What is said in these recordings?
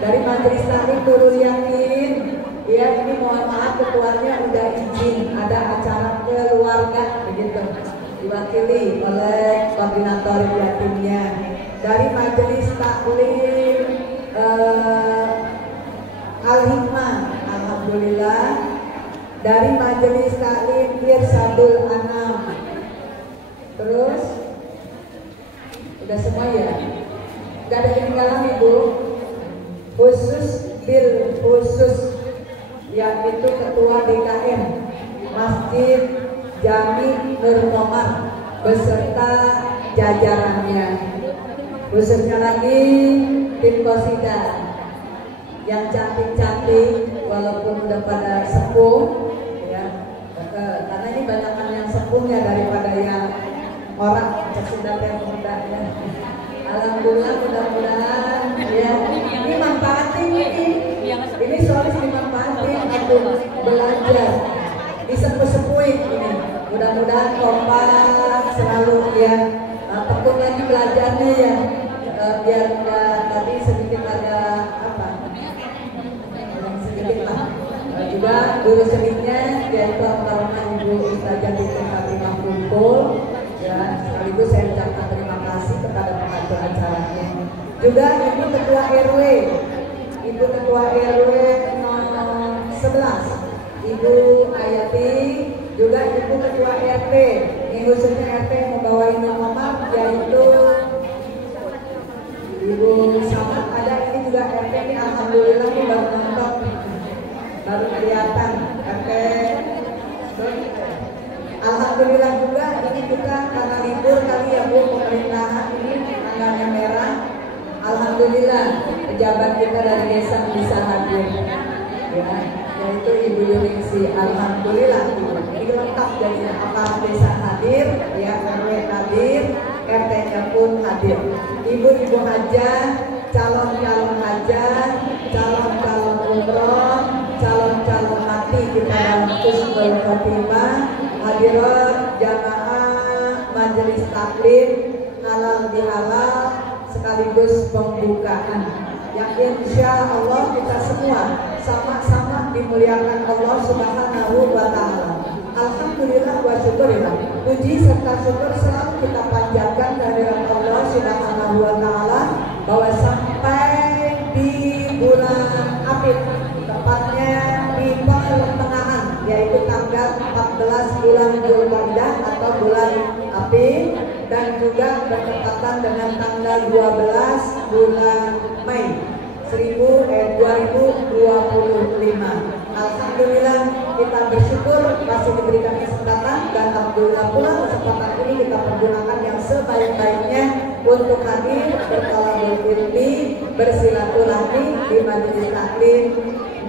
dari Majelis Taklim Nurul Yakin. Ya, ini mohon maaf ketuanya udah izin ada acara keluarga begitu, diwakili oleh koordinator yatimnya. Dari Majelis Taklim Al-Hikmah, alhamdulillah. Dari Majelis Taklim Irsadul Anam. Terus udah semua ya? Gak ada ketinggalan Ibu. Khusus yaitu Ketua DKM Masjid Jami Nur Komar beserta jajarannya. Khususnya lagi tim Qosidah yang cantik-cantik walaupun udah pada sepuh ya, karena ini banyakkan yang sepuhnya daripada yang orang sudah muda ya. Alhamdulillah, mudah-mudahan ya ini manfaatin ini soalnya dimanfaatin untuk belajar disepuh-sepuhin ini. Mudah-mudahan kompak selalu ya, tekun lagi belajarnya ya, biar tadi sedikit ada apa sedikit lah juga guru seninya yaitu almarhumah Ibu Ustazah Binti Fatimah Kumpul ya, sekaligus saya ucapkan terima kasih kepada pengatur acaranya. Juga Ibu Ketua RW nomor 11 Ibu Ayati, juga Ibu Ketua RT yang khususnya RT membawahi nama yaitu Ibu Samad. Ada ini juga RT ini alhamdulillah ini baru nonton, baru kelihatan RT. Alhamdulillah juga ini kita karena libur kali ya Bu, pemerintahan ini tanggalnya merah. Alhamdulillah pejabat kita dari desa bisa hadir ya, yaitu Ibu Yuningsi. Alhamdulillah ini lengkap jadinya, apalagi desa hadir ya, RW hadir, RT-nya pun hadir. Ibu-ibu hajah, calon-calon hajah, calon-calon umroh, calon-calon mati kita dalam husnul khotimah, hadirat jamaah Majelis Taklim halal bihalal sekaligus pembukaan yang insya Allah kita semua sama-sama dimuliakan Allah Subhanahu wa Ta'ala. Alhamdulillah wa syukurillah, puji serta syukur selalu kita panjatkan kehadirat Allah Subhanahu wa Ta'ala bahwa sampai di bulan April, tepatnya di pertengahan yaitu tanggal 14 bulan Dzulqa'dah atau bulan April, dan juga bertepatan dengan tanggal 12 bulan Mei 2025. Alhamdulillah kita bersyukur masih diberikan kesempatan, dan alhamdulillah pula kesempatan ini kita pergunakan yang sebaik-baiknya untuk hadir bertolak ilmi, bersilaturahmi di Majelis Taklim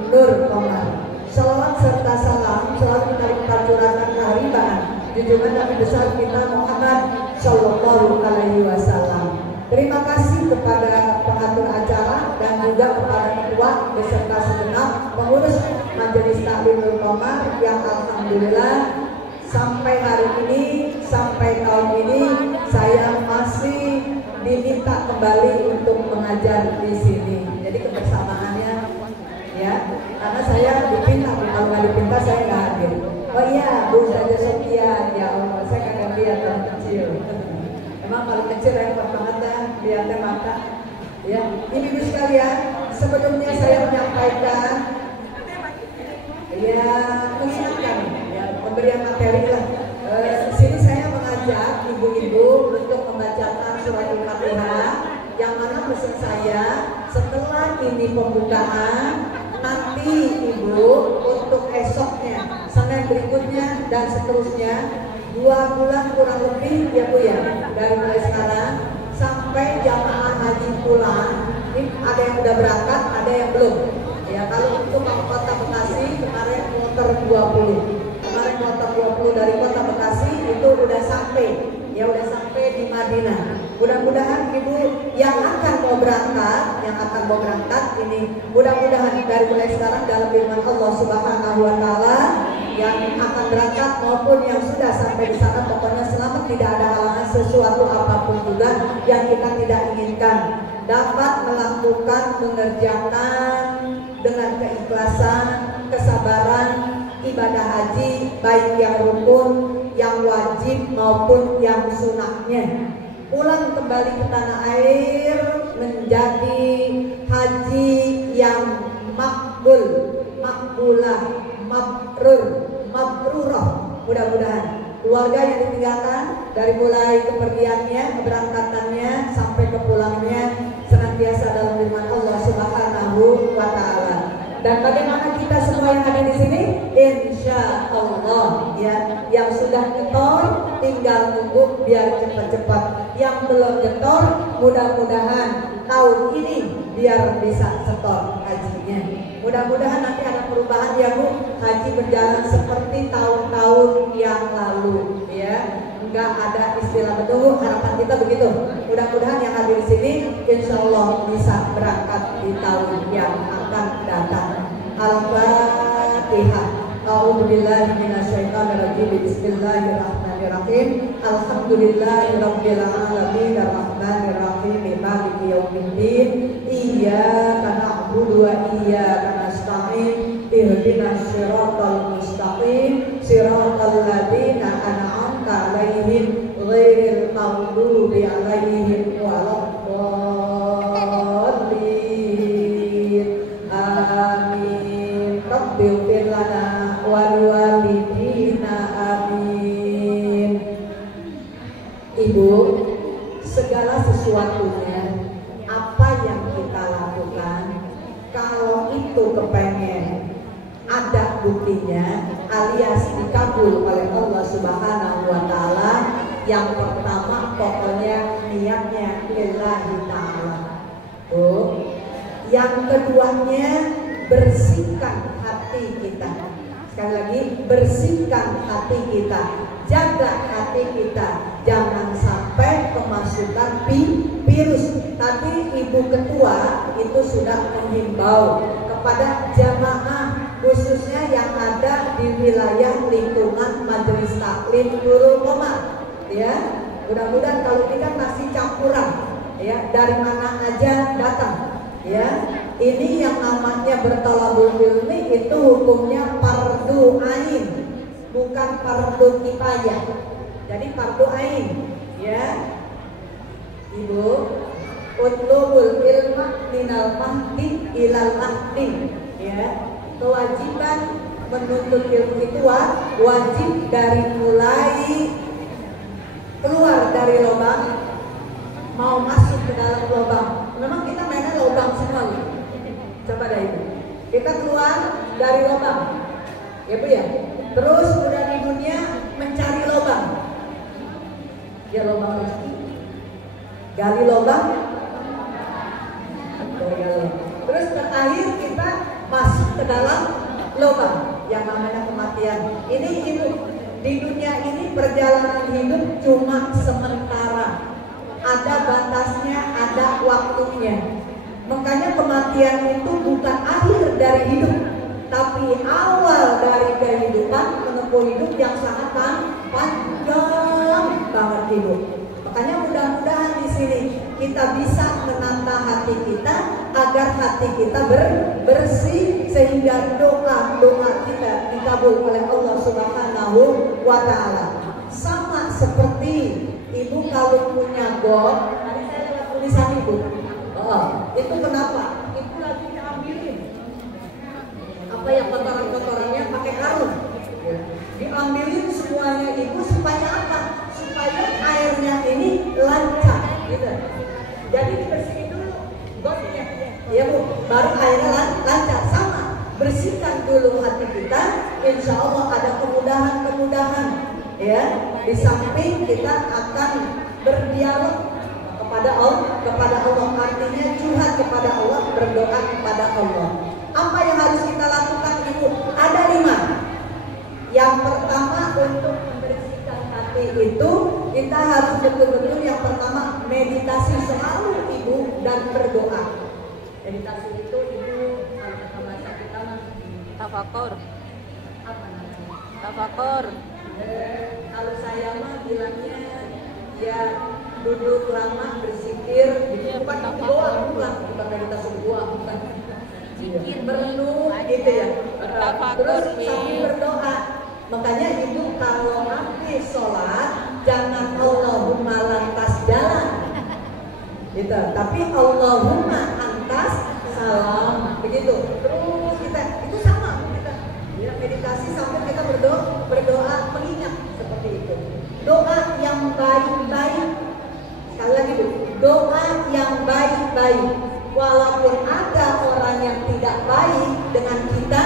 Nur Komar. Salawat serta salam selalu kita curahkan keharibaan junjungan Nabi besar kita Muhammad Sallallahu Alaihi Wasallam. Terima kasih kepada pengatur acara dan juga kepada ketua beserta segenap pengurus Majelis Taklim Nur Komar yang alhamdulillah sampai hari ini, sampai tahun ini saya masih diminta kembali untuk mengajar di sini. Jadi kebersamaannya ya, karena saya dipinta, kalau nggak dipinta saya nggak hadir. Oh iya, Bu Ustazah Sophia, ya Allah, saya kagak lihat dari kecil. Emang paling kecil repot banget dah, lihatnya mata. Ya, ibu-ibu sekalian, sebelumnya saya menyampaikan, ya mengingatkan, ya pemberian materi lah. Di sini saya mengajak ibu-ibu untuk membacakan surat Al-Fatihah, yang mana pesan saya setelah ini pembukaan, nanti ibu untuk esoknya, Senin berikutnya dan seterusnya 2 bulan kurang lebih ya Bu ya, dari mulai sekarang sampai jamaah haji pulang. Ini ada yang udah berangkat, ada yang belum. Ya kalau untuk Kota Bekasi kemarin kloter 20, kemarin kloter 20 dari Kota Bekasi itu udah sampai, ya udah sampai di Madinah. Mudah-mudahan ibu yang akan mau berangkat, ini mudah-mudahan dari mulai sekarang dalam firman Allah Subhanahu wa Ta'ala, yang akan berangkat maupun yang sudah sampai di sana, pokoknya selamat, tidak ada halangan sesuatu apapun juga yang kita tidak inginkan, dapat melakukan, mengerjakan dengan keikhlasan, kesabaran ibadah haji, baik yang rukun, yang wajib maupun yang sunahnya. Pulang kembali ke tanah air menjadi haji yang makbul, makbulah, mabrur, mabrurah. Mudah-mudahan keluarga yang ditinggalkan dari mulai kepergiannya, keberangkatannya sampai ke pulangnya senantiasa dalam lindungan Allah Subhanahu wa taala. Dan bagaimana kita semua yang ada di sini? Insya Allah ya, yang sudah nyetor tinggal nunggu biar cepat-cepat. Yang belum nyetor mudah-mudahan tahun ini biar bisa setor hajinya. Mudah-mudahan nanti ada perubahan ya Bu, haji berjalan seperti tahun-tahun yang lalu ya. Enggak ada istilah betul, harapan kita begitu. Mudah-mudahan yang hadir di sini insya Allah bisa berangkat di tahun yang akan datang. Al-Fatihah. A'udzubillahi minasyaitonirrajim. Bismillahirrahmanirrahim. Alhamdulillahirabbil alamin arrahmanir rahim maliki yaumiddin. Iyyaka na'budu wa iyyaka nasta'in. Ihdinas siratal mustaqim. Siratal ladzina an'amta 'alaihim ghairil maghdubi 'alaihim waladdallin. Amin. Rabbighfir lana wa liwalidina. Amin. Ibu, segala sesuatunya apa yang kita lakukan, kalau itu kepengen ada buktinya alias dikabul oleh Allah Subhanahu wa taala, yang pertama pokoknya niatnya lillahi ta'ala. Yang keduanya bersihkan hati kita. Sekali lagi, bersihkan hati kita, jaga hati kita, jangan sampai kemasukan virus. Tadi Ibu Ketua itu sudah menghimbau kepada jamaah khususnya yang ada di wilayah lingkungan Majelis Taklim Nurul Qomar ya. Mudah-mudahan kalau ini kan masih campuran ya, dari mana aja datang ya. Ini yang namanya bertolabul ilmi itu hukumnya fardu ain, bukan fardu kifayah. Jadi fardu ain ya. Ibu, utlubul ilma minal mahdi ilal mahdi ya. Kewajiban menuntut ilmu itu wajib dari mulai keluar dari lubang mau masuk ke dalam lubang. Memang kita mainnya lubang semua. Coba dah Ibu, kita keluar dari lubang ya Bu ya. Terus udah di dunia mencari lubang ya, lubang rezeki, gali lubang. Terus terakhir kita masuk ke dalam lubang yang namanya kematian. Ini Ibu, di dunia ini perjalanan hidup cuma sementara, ada batasnya, ada waktunya. Makanya kematian itu bukan akhir dari hidup, tapi awal dari kehidupan, menempuh hidup yang sangat panjang banget Ibu. Makanya mudah-mudahan di sini kita bisa menata hati kita agar hati kita bersih, sehingga doa-doa kita dikabul oleh Allah Subhanahu wa taala. Sama seperti Ibu kalau punya got, tadi saya lihat tulisan Ibu. Itu kenapa? Ibu lagi diambilin apa yang kotoran-kotorannya pakai karung. Diambilin semuanya Ibu supaya apa? Supaya airnya ini lancar gitu. Jadi dibersihin dulu gotnya ya Bu, baru airnya lancar. Sama, bersihkan dulu hati kita, insya Allah ada kemudahan-kemudahan ya. Di samping kita akan berdialog kepada Allah, artinya curhat kepada Allah, berdoa kepada Allah. Apa yang harus kita lakukan Ibu? Ada 5. Yang pertama, untuk membersihkan hati itu kita harus betul-betul yang pertama meditasi selalu Ibu dan berdoa. Meditasi itu Ibu kalau bahasa kita tafakur. Apa namanya? Tafakur. Kalau saya mah bilangnya ya duduk lama berzikir gitu, bukan doa, bukan meditasi doa, bukan merenung gitu ya. Terus sambil berdoa. Makanya itu kalau habis sholat jangan Allahumma lantas jalan gitu, tapi Allahumma antas salam begitu. Terus kita itu sama kita ya, meditasi sampai kita berdoa mengingat seperti itu. Doa yang baik-baik, sekali lagi Bu, doa yang baik-baik. Walaupun ada orang yang tidak baik dengan kita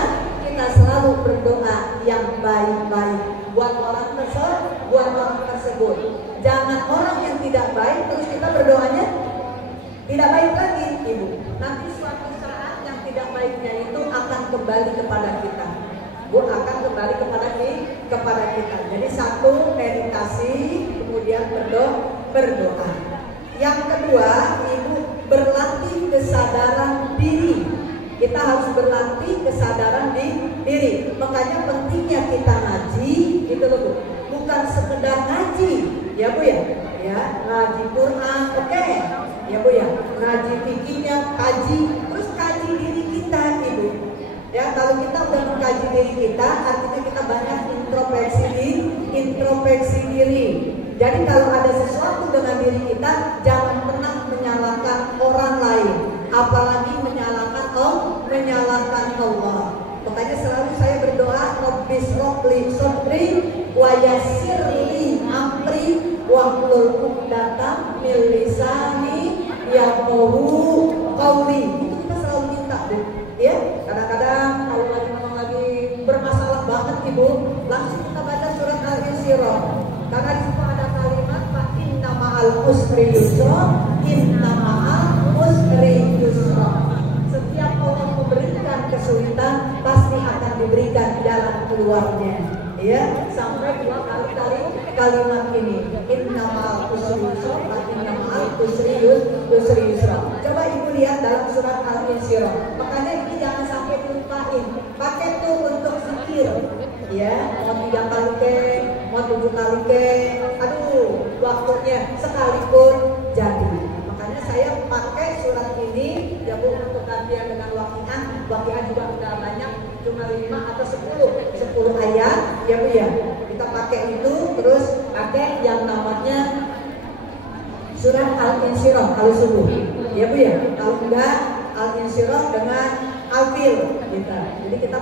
selalu berdoa yang baik-baik buat orang tersebut. Jangan orang yang tidak baik terus kita berdoanya tidak baik lagi, Ibu. Nanti suatu saat yang tidak baiknya itu akan kembali kepada kita. Bu, akan kembali kepada kita. Jadi satu, meditasi, kemudian berdoa. Yang kedua, Ibu, berlatih kesadaran diri. Kita harus berlatih kesadaran diri. Makanya pentingnya kita ngaji, gitu loh Bu. Bukan sekedar ngaji, ya Bu ya. Ya, ngaji Quran, oke. Ya Bu ya. Ngaji fikihnya, kaji, terus kaji diri kita, Ibu. Ya, kalau kita udah mengkaji diri kita, artinya kita banyak introspeksi diri. Jadi kalau ada sesuatu dengan diri kita, jangan pernah menyalahkan orang lain, apalagi menyalahkan Allah. Makanya selalu saya berdoa, Rabbis Robli Sodri wa yassirli amri wa hlul 'uqdatam min lisani yafqahu qawli. Itu kita selalu minta, Bu. Ya, kadang-kadang kalau lagi bermasalah banget Ibu, langsung kita baca surat Al-Insyirah. Karena di situ ada kalimat fa inna ma'al usri yusra, inna ma'al usri yusra. Setiap orang memberikan kesulitan pasti akan diberikan jalan keluarnya. Ya, sampai dua kali kalimat ini, inna ma'al usri yusra, inna ma'al usri yusra. Coba Ibu lihat dalam surat Al-Insyirah. Makanya ini jangan sampai dilupain. Pakai tuh untuk zikir. Ya, mau 3 kali ke, mau 7 kali ke, aduh, waktunya sekalipun jadi. Makanya saya pakai surat ini ya Bu, untuk gantian dengan waqiah juga udah banyak, cuma 5 atau 10 ayat ya Bu ya. Kita pakai itu, terus pakai yang namanya surat Al-Insyirah kalau subuh ya Bu ya. Kalau enggak Al-Insyirah dengan Al-Fil gitu. Jadi kita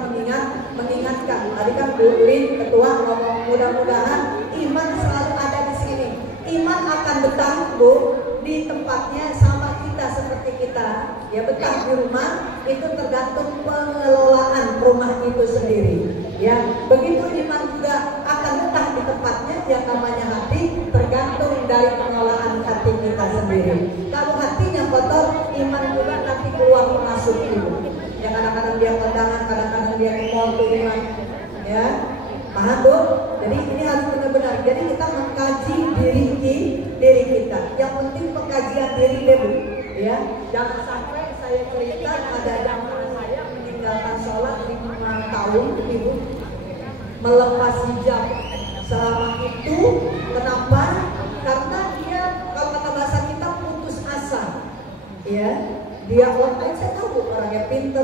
mengingatkan. Tadi kan Bu Lin ketua ngomong, mudah-mudahan iman selalu ada di sini. Iman akan betah Bu di tempatnya sama kita seperti kita. Ya betah di rumah itu tergantung pengelolaan rumah itu sendiri. Ya, begitu iman juga akan betah di tempatnya yang namanya hati, tergantung dari pengelolaan hati kita sendiri. Kalau hatinya kotor, iman juga nanti keluar masuk Ibu. Ya kadang-kadang dia kondangan, kadang-kadang dia ngomong tuh iman. Ya, paham Bu? Jadi ini harus benar-benar. Jadi kita mengkaji diri kita. Yang penting pengkajian diri dulu. Ya, jangan sampai saya cerita ada zaman saya meninggalkan sholat 5 tahun, Ibu, melepas hijab. Selama itu, kenapa? Karena dia kalau kata bahasa kita putus asa. Ya. Dia online, saya tahu orangnya pinter,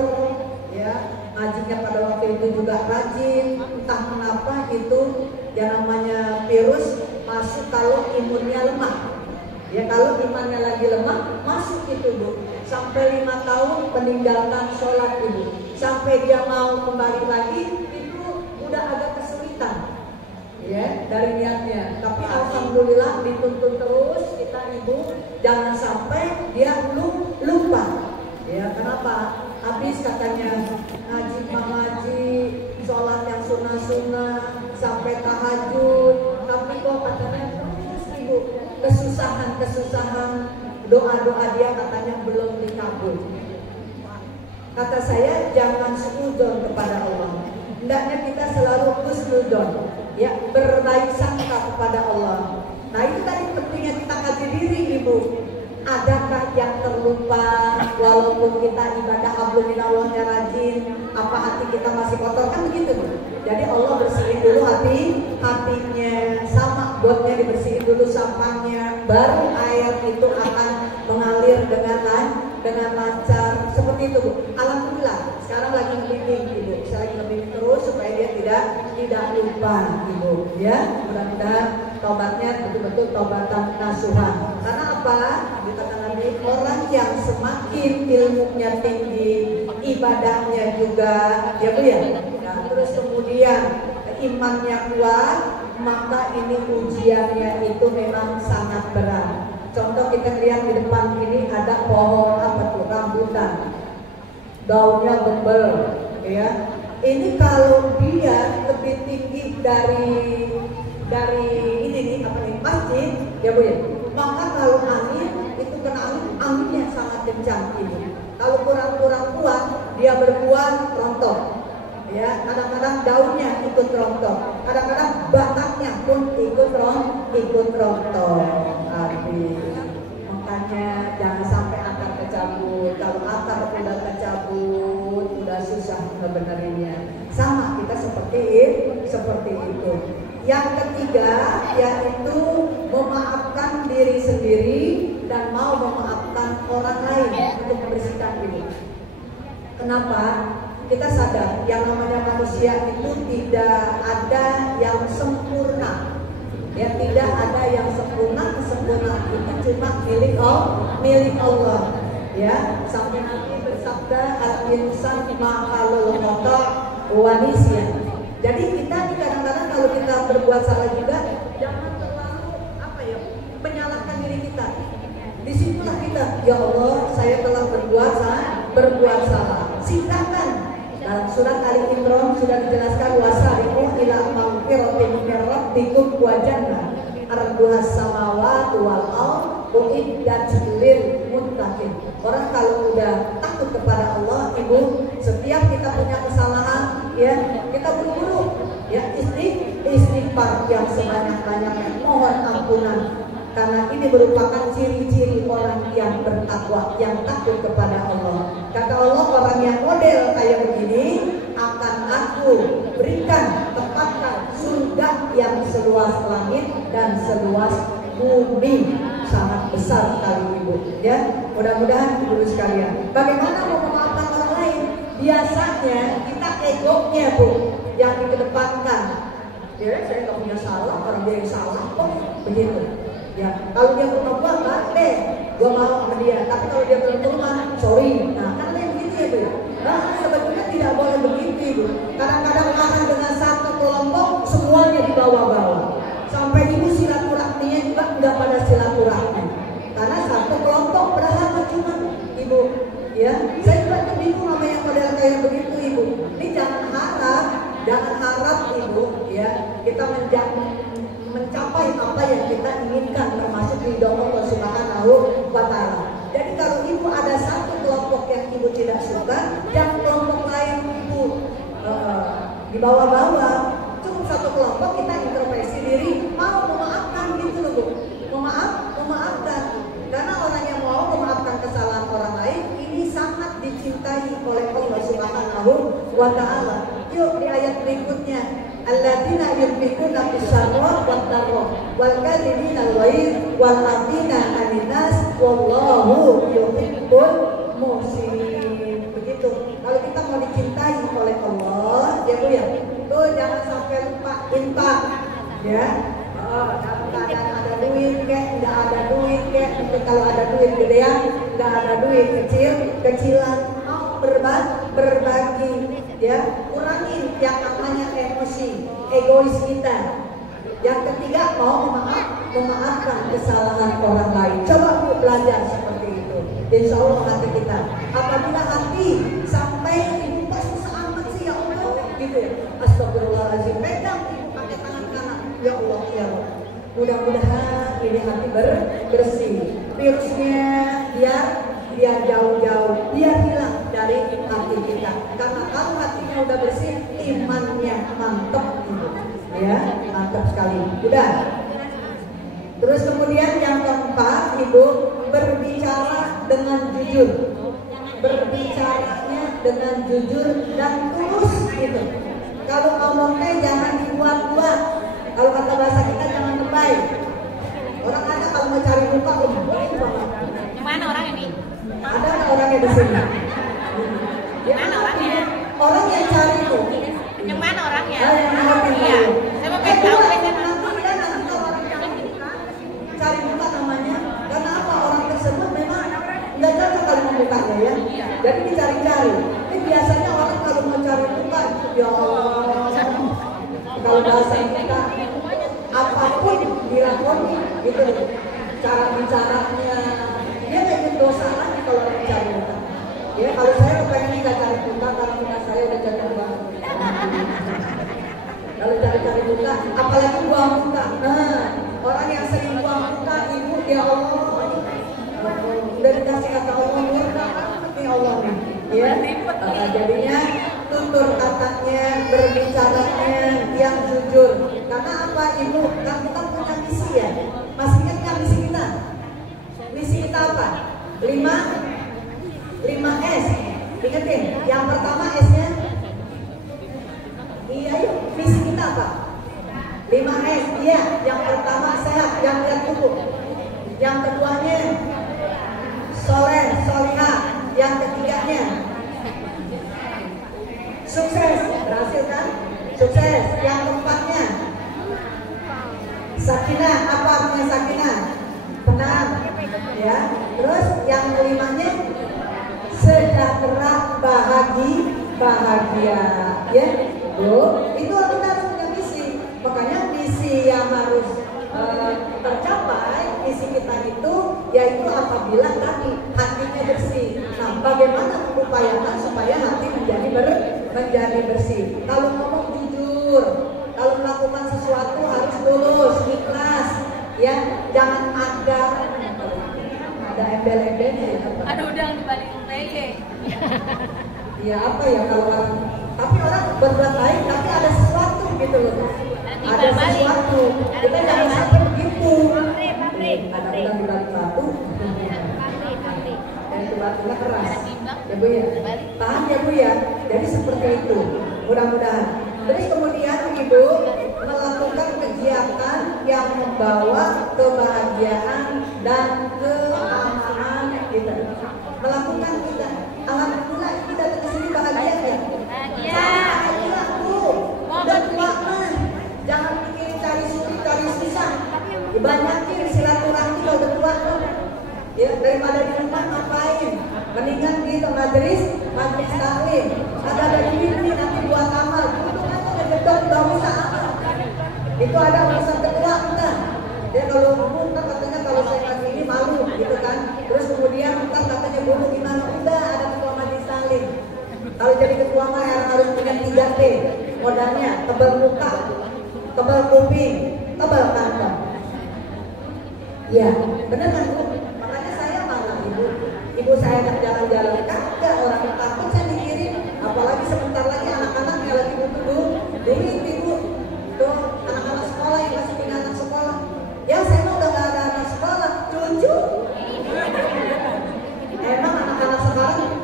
ya ngajinya pada waktu itu juga rajin. Entah kenapa itu yang namanya virus masuk kalau imunnya lemah. Ya kalau imannya lagi lemah masuk itu Bu. Sampai 5 tahun meninggalkan sholat Ibu. Sampai dia mau kembali lagi itu udah agak kesulitan. Ya dari niatnya. Tapi alhamdulillah dituntun terus kita Ibu, jangan sampai dia lupa. Ya kenapa? Habis katanya ngaji, sholat yang sunnah sampai tahajud, tapi kok katanya terus Ibu kesusahan, doa dia katanya belum dikabul. Kata saya jangan suudzon kepada Allah. Hendaknya kita selalu husnudzon, ya berbaik sangka kepada Allah. Nah itu tadi pentingnya kita kaji diri Ibu. Adakah yang terlupa walaupun kita ibadah alhamdulillahnya rajin, apa hati kita masih kotor kan begitu Bu. Jadi Allah bersihin dulu hatinya, sama botnya dibersihin dulu sampahnya, baru air itu akan mengalir dengan lancar. Seperti itu Bu. Alhamdulillah sekarang lagi ngebimbing Ibu. Saya lagi ngebimbing terus supaya dia tidak lupa Ibu. Ya, mudah-mudahan tobatnya betul-betul tobatan nasuhan. Karena apa? Dikatakan Nabi, orang yang semakin ilmunya tinggi, ibadahnya juga, ya Bu ya. Nah, terus kemudian imannya kuat, maka ini ujiannya itu memang sangat berat. Contoh kita lihat di depan ini ada pohon apa tuh, rambutan, daunnya gembel, ya. Ini kalau dia lebih tinggi dari ini nih apa nih masjid, ya Bu ya. Maka kalau angin itu kena anginnya sangat kencang ini. Kalau kurang kuat, dia berbuah rontok. Ya, kadang-kadang daunnya ikut rontok, kadang-kadang batangnya pun ikut rontok. Makanya jangan sampai akar kecabut. Kalau akar udah kecabut, udah susah ngebenerinnya. Sama kita seperti itu. Yang ketiga yaitu memaafkan diri sendiri dan mau memaafkan orang lain untuk membersihkan diri. Kenapa? Kita sadar yang namanya manusia itu tidak ada yang sempurna. Ya, tidak ada yang sempurna. Kesempurnaan itu cuma milik Allah. Ya, sampai Nabi bersabda al-insan ma'alul khata' wa nisyan. Jadi kita kadang-kadang kalau kita berbuat salah juga jangan terlalu menyalahkan diri kita. Disitulah kita, ya Allah, saya telah berbuat salah. Silakan. Dalam surat Ali Imran sudah dijelaskan wasariqu ila maghfiratin min rabbikum wa jannah arduhas samawati wal ardh uiddat lil muttaqin. Orang kalau udah takut kepada Allah, Ibu, setiap kita punya kesalahan, ya, kita buru-buru ya istighfar yang sebanyak-banyaknya, mohon ampunan. Karena ini merupakan ciri-ciri orang yang bertakwa, yang takut kepada Allah. Kata Allah, orang yang model kayak begini akan aku berikan, tempatkan surga yang seluas langit dan seluas bumi. Sangat besar sekali Ibu. Ya, mudah-mudahan Ibu sekalian. Bagaimana mau memaafkan orang lain? Biasanya kita egonya Bu yang dikedepankan. Ya, saya nggak punya salah, orang dia yang salah kok begitu. Ya, kalau dia ke rumah gua enggak deh, gua mau sama dia. Tapi kalau dia belum ke rumah, sorry. Nah, kan yang begitu ya Bu. Nah, sebetulnya tidak boleh begitu Ibu. Kadang-kadang marah dengan satu kelompok, semuanya dibawa-bawa. Sampai Ibu silaturahminya juga udah pada silaturahmi. Karena satu kelompok berharap cuma Ibu. Ya, saya juga tuh bingung sama yang model kayak begitu Ibu. Ini jangan harap Ibu, ya, kita mencapai apa yang kita inginkan, termasuk ridho Allah Subhanahu wa Ta'ala. Jadi kalau Ibu ada satu kelompok yang Ibu tidak suka, yang kelompok lain Ibu dibawa-bawa, cukup satu kelompok kita introspeksi diri, mau memaafkan gitu loh Bu. Memaafkan. Karena orang yang mau memaafkan kesalahan orang lain ini sangat dicintai oleh Allah Subhanahu wa Ta'ala. Yuk di ayat berikutnya, alladzina yunfiquna fis-sarra wad-dharra wal kadhibina al-ghaiz wal 'afina 'anil nas wallahu yuhibbul muhsinin. Begitu. Kalau kita mau dicintai oleh Allah, ya Bu ya. Tuh jangan sampai lupa infak. Ya. Dalam keadaan ada duit kek, enggak ada duit kek, kalau ada duit gedean, enggak ada duit kecilan, mau berbagi. Ya, kurangi yang namanya emosi, egois kita. Yang ketiga, mau memaafkan kesalahan orang lain. Coba Bu belajar seperti itu. Insya Allah hati kita. Apabila hati sampai Ibu pas susah amat sih ya Allah, gitu ya. Astagfirullahaladzim. Pegang Ibu pakai tangan kanan. Ya Allah, ya Allah. Mudah-mudahan ini hati bersih. Virusnya biar jauh-jauh, biar hilang dari hati kita. Karena kalau hatinya udah bersih, imannya mantap, ya, mantap sekali. Udah. Terus kemudian yang keempat, Ibu, berbicara dengan jujur. Berbicaranya dengan jujur dan tulus, gitu. Kalau ngomong teh jangan dibuat-buat. Kalau kata bahasa kita jangan lebay. Orang ada kalau mau cari muka lebay banget. Yang mana orang ini? Ada nggak orangnya di sini? Yang mana orangnya? Orang yang cari tuh. Yang mana orangnya? Iya. Saya mau pengen tahu. Cari muka namanya. Karena apa? Orang tersebut memang nggak cocok kalau membukanya ya. Jadi dicari-cari. Ini biasanya orang kalau mau cari muka, ya Allah. Kalau bahasa kita apapun dilakoni gitu, cara bicaranya dia nggak ingin dosa lagi kalau orang cari muka. Ya kalau saya pengen nggak cari muka karena muka saya udah cocok banget. Kalau cari-cari muka, apalagi buang muka. Nah, orang yang sering buang muka, ibu ya Allah, udah dikasih kata Allah murka, ya Allah nih, ya. Jadinya tutur katanya, berbicaranya yang jujur. Karena apa ibu? Kan kita punya misi ya. Masih ingat nggak misi kita? Misi kita apa? 5S. Ingetin. Yang pertama S-nya. Iya yuk. Misi kita apa? 5S. Iya. Yang pertama sehat, yang lihat tubuh. Yang keduanya soleh, solihah. Yang ketiganya sukses, berhasil kan? Sukses. Yang keempatnya sakinah. Apa artinya sakinah? Tenang, ya. Terus yang kelimanya sejahtera, bahagia, ya. Itu kita harus punya misi. Makanya misi yang harus tercapai, misi kita itu yaitu apabila tadi hatinya bersih. Nah, bagaimana mengupayakan supaya hati menjadi bersih? Kalau ngomong jujur, kalau melakukan sesuatu harus tulus, ikhlas, ya. Jangan ada embel-embelnya. Ada udang di balik peye. Ya apa ya kalau orang, tapi orang berbuat baik tapi ada sesuatu gitu loh. Ada sesuatu. Kita jangan sampai begitu. Ada udang di balik batu. Dan itu batunya keras. Ya Bu ya. Paham ya Bu ya. Jadi seperti itu. Mudah-mudahan. Terus kemudian Ibu melakukan kegiatan yang membawa kebahagiaan dan keamanan gitu. Melakukan kita. Alhamdulillah kita datang ke sini bahagia ya. Bahagia Bu. Udah tua mah. Jangan pikir cari sulit, cari susah. Dibanyakin silaturahmi kalau udah tua tuh. Ya daripada di rumah ngapain? Mendingan gitu majelis taklim. Ada duit nih nanti buat amal. Itu kan ngededok nggak usah amal. Itu ada urusan kedua kita. Ya kalau kita katanya kalau saya kasih ini malu gitu kan. Terus kemudian kita katanya dulu gimana? Udah ada ketua majelis taklim. Kalau jadi ketua mah harus punya 3T. Modalnya tebal muka, tebal kuping, tebal kantong. Ya, benar kan Bu? Makanya saya malah ibu saya ajak jalan-jalan kagak, orang takut saya dikirim. Apalagi sebentar lagi anak-anaknya lagi butuh duit ibu. Tuh anak-anak sekolah yang masih punya anak sekolah. Ya saya mah udah gak ada anak sekolah, cucu. Emang anak-anak sekarang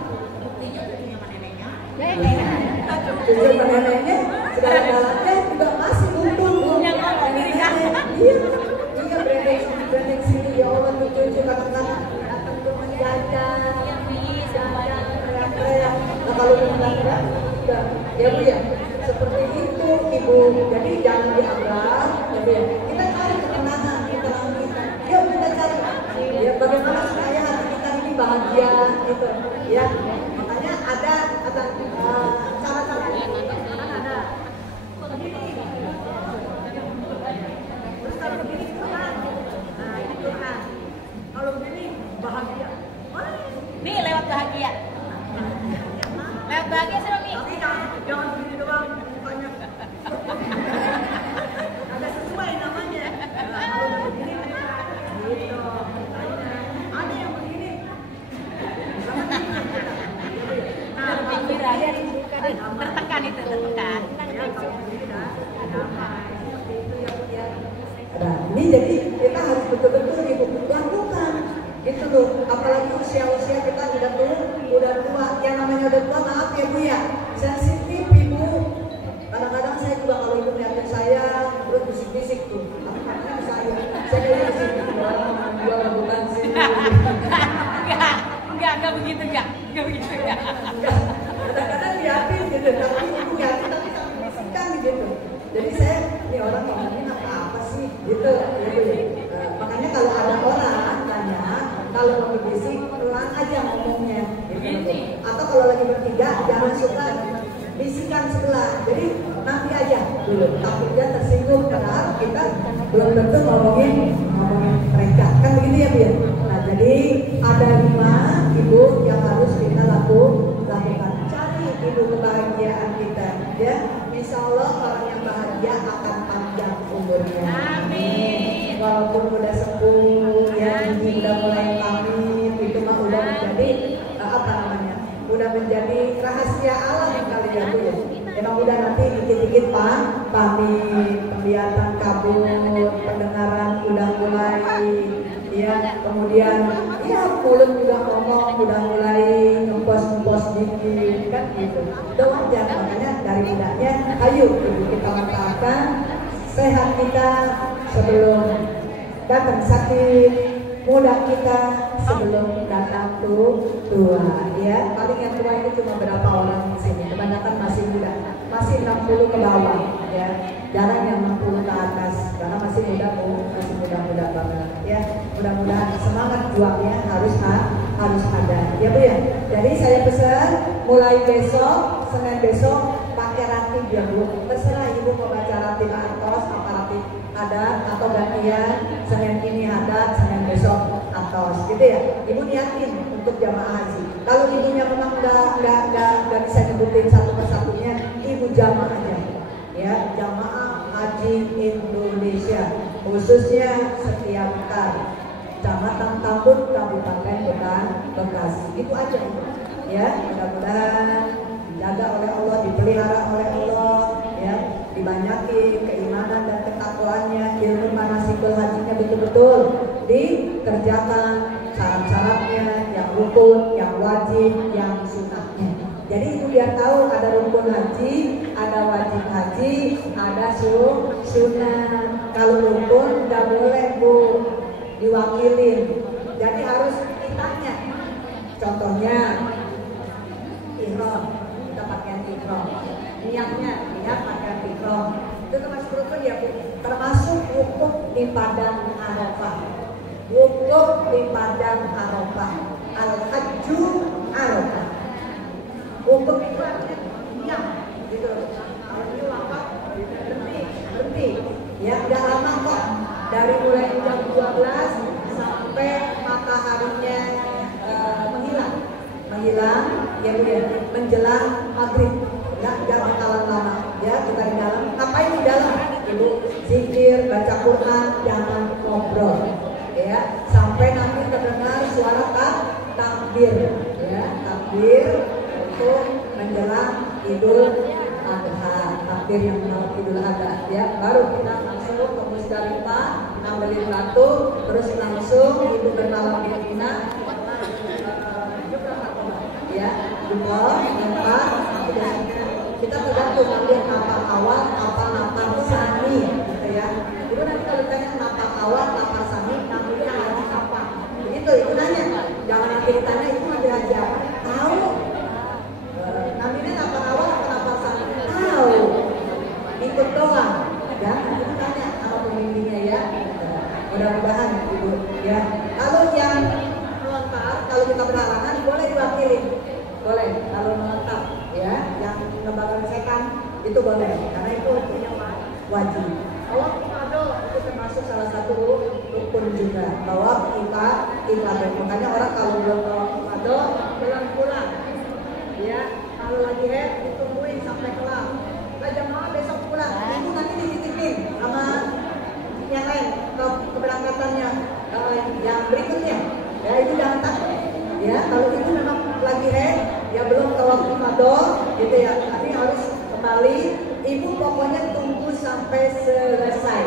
cucu sama neneknya segala-galanya juga masih butuh. Iya, branding sini ya Allah cucu kadang-kadang datang ke menjajan, teriak-teriak. Nah kalau mendadak, udah ya Bu ya, seperti itu Ibu. Jadi jangan dianggap, ya Bu ya. Kita cari ketenangan, yuk kita cari. Ya bagaimana supaya hati kita ini bahagia gitu, ya. Makanya ada cara-cara ada. Terus kalau begini Tuhan, nah ini Tuhan. Kalau begini bahagia. Nih lewat bahagia. Lewat bahagia sih Mi. Tapi jangan begini doang mukanya. Ada sesuai namanya. Kalau begini gitu. Ada yang begini. Nah, tertekan itu tertekan. Nah, ini jadi kita harus betul-betul Ibu lakukan gitu loh. Apalagi usia-usia kita udah tua. Yang namanya udah tua, maaf ya Bu ya, sensitif Ibu. Kadang-kadang kalau lagi bertiga jangan suka bisikan sebelah. Jadi nanti aja dulu. Takutnya tersinggung padahal kita belum tentu ngomongin mereka. Kan begitu ya, Bu? Nah, jadi ada 5 ibu yang harus kita lakukan. Cari ibu kebahagiaan kita, ya. Insya Allah orang yang bahagia akan panjang umurnya. Amin. Walaupun udah sepuh, ya, gigi udah mulai pamit, itu mah udah menjadi apa namanya? Udah menjadi rahasia alam kali ya, Bu, ya. Emang udah nanti dikit-dikit pamit, penglihatan kabur, pendengaran udah mulai, ya, kemudian ya mulut juga ngomong udah mulai ngempos dikit, kan gitu. Udah wajar, makanya dari mudanya, ayo kita manfaatkan sehat kita sebelum datang sakit, muda kita sebelum datang tua, ya. Paling yang tua itu cuma berapa orang di sini, kebanyakan masih muda, masih 60 ke bawah, ya. Jarang yang 60 ke atas, karena masih muda, masih muda banget, ya. Mudah-mudahan semangat juangnya harus ada, ya, Bu, ya. Jadi saya pesan mulai besok, Senin besok pakai ratib ya, Bu. Terserah ibu mau baca ratib antos, apa ratib ada atau gantian, Senin ini ada, Senin besok antos, gitu ya. Ibu niatin untuk jamaah haji. Kalau ibunya memang nggak bisa nyebutin satu persatunya, ibu jamaah aja, ya. Jamaah Haji Indonesia, khususnya setiap kali Kecamatan Tambun, Kabupaten Bekasi. Itu aja, ya. Mudah-mudahan dijaga oleh Allah, dipelihara oleh Allah, ya. Dibanyaki keimanan dan ketakwaannya, ilmu manasikul hajinya betul-betul dikerjakan, syarat-syaratnya, yang rukun, yang wajib, yang sunnahnya. Jadi ibu biar tahu ada rukun haji, ada wajib haji, ada sunnah. Kalau rukun nggak boleh, Bu, diwakilin. Jadi harus ditanya. Contohnya ihram, kita pakaian ihram. Niat pakaian ihram. Itu termasuk rukun ya, Bu. Termasuk wukuf di padang Arafah. Wukuf di padang Arafah. Al-Hajju Arafah. Wukuf itu artinya diam, gitu. Kalau ini wakaf berhenti, ya. Nggak lama kok. Dari mulai jam 12 sampai mataharinya menghilang, ya, Bu, ya, menjelang maghrib. Nggak bakalan lama, ya. Kita di dalam, ngapain di dalam? Ibu zikir, baca Quran, jangan ngobrol, ya, sampai nanti terdengar suara takbir, ya, takbir untuk menjelang Idul Adha, takbir yang menolak Idul Adha, ya. Baru kita langsung ke Musdalifah, ngambilin batu, terus langsung ibu bermalam di Mina, ya, Jumlah, Empat, kita tergantung ambil napak awal, napak sani, gitu ya. Ibu nanti kalau ditanya napak awal, napak sani, namanya haji apa? Begitu, ibu nanya. Jangan nanti ditanya itu nanti aja. Tahu? Namanya napak awal atau napak sani? Tahu. Ikut doang. Ya, nanti ditanya sama pemimpinnya, ya. Mudah-mudahan, ibu, ya. Kalau yang melengkap, kalau kita berhalangan boleh diwakili. Boleh, kalau melengkap, ya, yang lembaga sekan itu boleh, karena itu punya wajib. Tawaf ifadah itu termasuk salah satu rukun juga. Tawaf ifadah. Makanya orang kalau belum tawaf ifadah pulang, ya. Kalau lagi head ditungguin sampai kelar. Nah, jamaah besok pulang. Ibu nanti dititipin sama yang lain keberangkatannya yang berikutnya. Ya, itu jangan takut. Ya, kalau itu memang lagi head, ya belum tawaf ifadah, gitu ya. Tapi harus kembali. Ibu pokoknya tunggu sampai selesai.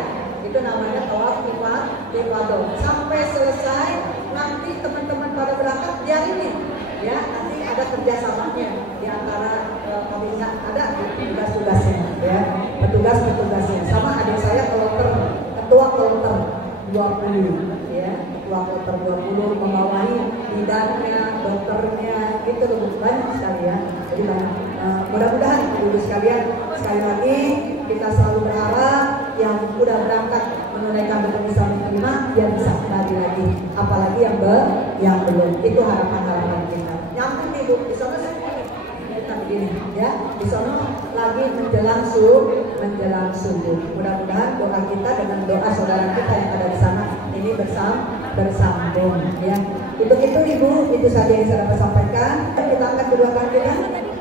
Itu namanya tawaf ifadah. Sampai selesai, nanti teman-teman pada berangkat biarin, ya. Nanti ada kerjasamanya di antara pihak, ada tugas-tugasnya, ya. Petugas-petugasnya. Sama adik saya ketua kloter 20. Ya, ketua kloter 20 membawahi bidannya, dokternya, gitu loh, banyak sekali, ya. Jadi banyak. Mudah-mudahan ibu sekalian, sekali lagi kita selalu berharap yang udah berangkat menunaikan rukun Islam yang kelima biar bisa kembali lagi, apalagi yang belum. Itu harapan kita. Nyambung nih, Bu, di sana saya di sana lagi menjelang subuh. Mudah-mudahan doa kita dengan doa saudara kita yang ada di sana ini bersambung ya. Itu Ibu, itu saja yang saya dapat sampaikan. Kita angkat kedua kaki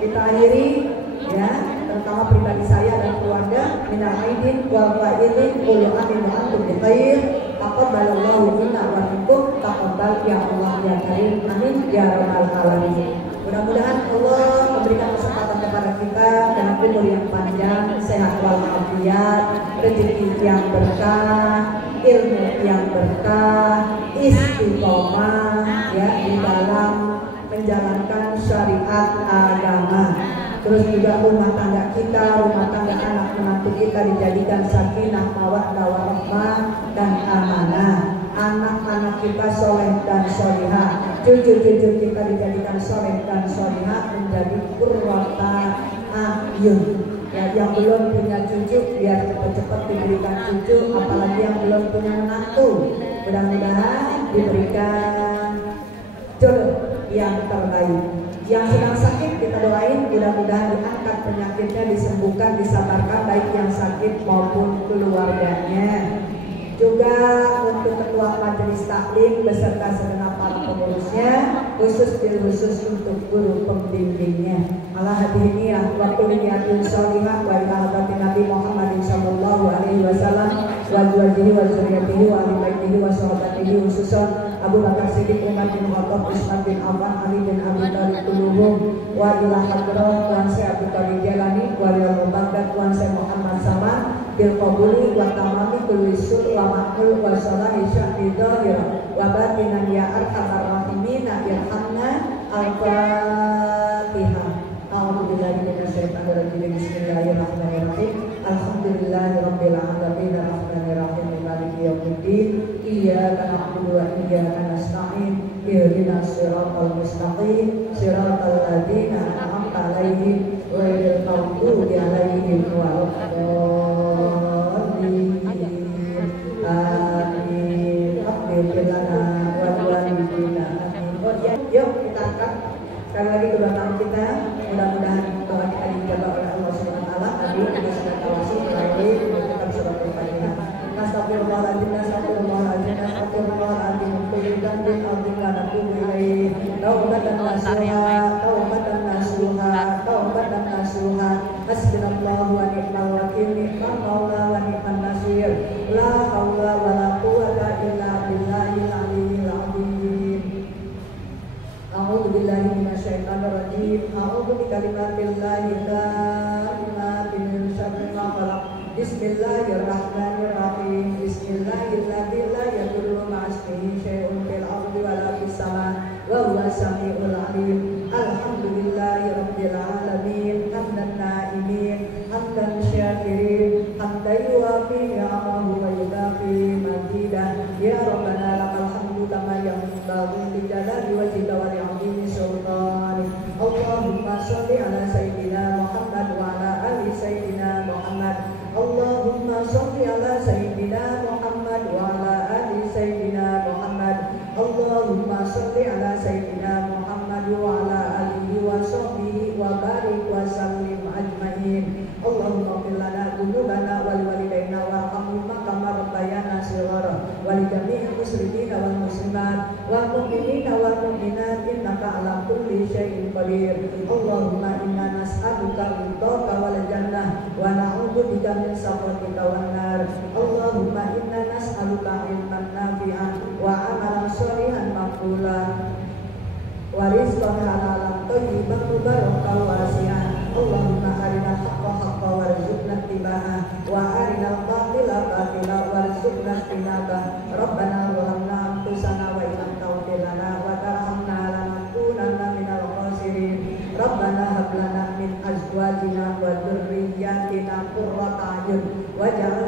kita akhiri ya, terutama pribadi saya dan keluarga. Minal aidin wal faizin qul amin wa antum bi khair. Taqabbalallahu minna wa minkum taqabbal ya Allah ya Karim. Amin ya rabbal alamin. Mudah-mudahan Allah memberikan kesempatan kepada kita dengan umur yang panjang, sehat walafiat, rezeki yang berkah, ilmu yang berkah, istiqomah ya di dalam menjalankan syariat agama. Terus juga rumah tangga kita, rumah tangga anak menantu kita dijadikan sakinah, mawaddah, warahmah dan amanah. Anak-anak kita soleh dan solihah, cucu-cucu kita dijadikan soleh dan solihah, menjadi qurrata a'yun. Ya, yang belum punya cucu biar cepat-cepat diberikan cucu, apalagi yang belum punya menantu, mudah-mudahan diberikan jodoh yang terbaik. Yang sedang sakit kita doain mudah-mudahan diangkat penyakitnya, disembuhkan, disabarkan baik yang sakit maupun keluarganya. Juga untuk ketua majelis taklim beserta segenap para pengurusnya, khusus untuk guru pembimbingnya. Allah hadini waktu niatun sholihah wa ilahabati Nabi Muhammad sallallahu alaihi wasallam wa wajhihi wa zuriyatihi wa ahli baitihi wa sahabatihi khususan Abu Bakar Siddiq, Umar bin Khattab, Utsman bin Affan, Ali bin Abi Thalib kulluhum wa ila hadrah Tuan Syekh Abdul Qadir Jalani wa ila Baghdad Tuan Syekh Muhammad Saman bil qabuli wa tamami kulli sul wa ma'mul wa salahi syahri dhahira wa batinan ya arhamar rahimin irhamna al-Fatihah. A'udzubillahi minasyaitonir rajim. Bismillahirrahmanirrahim. Alhamdulillahirabbil alamin arrahmanir rahim maliki yaumiddin. Iyyaka na'budu wa iyyaka nasta'in. Ihdinas siratal mustaqim. Siratal ladzina an'amta 'alaihim ghairil maghdubi 'alaihim waladdallin. Amin. Alhamdulillah wa walidina. Amin. Yuk kita angkat sekali lagi kedua tangan kita. Mudah-mudahan doa kita dijabah oleh Allah Subhanahu wa taala. Tadi kita sudah tawasul melalui kitab surat Al-Fatihah. Astagfirullahaladzim, astagfirullahaladzim, astagfirullahaladzim. Kulli dzambin adzim la natubu ilaih. Taubatan nasuha, taubatan nasuha, taubatan nasuha. Hasbunallahu wa ni'mal wakil, ni'mal maula wa ni'man nasir. La haula wa la quwwata illa billahil aliyyil azim. A'udzu billahi minasyaitonir rajim. A'udzu bikalimatillahi tammati min syarri ma khalaq. Bismillahirrahmanirrahim. Bismillahirrahmanirrahim. La yadurru ma'asmihi syai'un fil ardi wa la fis sama' wa huwa samiul alim. Alhamdulillahirabbil alamin. Hamdan na'imin, hamdan syakirin, hamdan yuwafi ni'amahu wa yudafi majidah. Ya Rabbana lakal hamdu kama yanbaghi li jalali wajhika wa li'azimi sultanik. Allahumma shalli ala sayyidina Muhammad wa ala ali sayyidina Muhammad. Allahumma shalli ala sayyidina Muhammad wa ala ali sayyidina Muhammad. Allahumma shalli ala sayyidina Muhammad wa ala alihi wa sahbihi wa barik wa sallim ajmain. Allahumma ighfir lana dzunubana wa liwalidayna warhamhuma kama rabbayana shighara wa li jami'il muslimina wal muslimat wal mu'minina wal mu'minat innaka ala kulli syai'in qadir. Allahumma inna nas'aluka ridhaka wal jannah wa na'udzu bika min sakhatika wan nar. Allahumma inna nas'aluka ilman nafi'an wa amalan sholihan maqbulan wa rizqan halalan thayyiban mubarakan wasi'an. Allahumma arina haqqa haqqa warzuqna ittiba'ah wa arina batila batila warzuqna ijtinabah. Rabbana zalamna anfusana wa illam taghfir lana wa tarhamna lanakunanna minal khasirin. Rabbana hab lana min azwajina wa dhurriyyatina qurrata a'yun waj'alna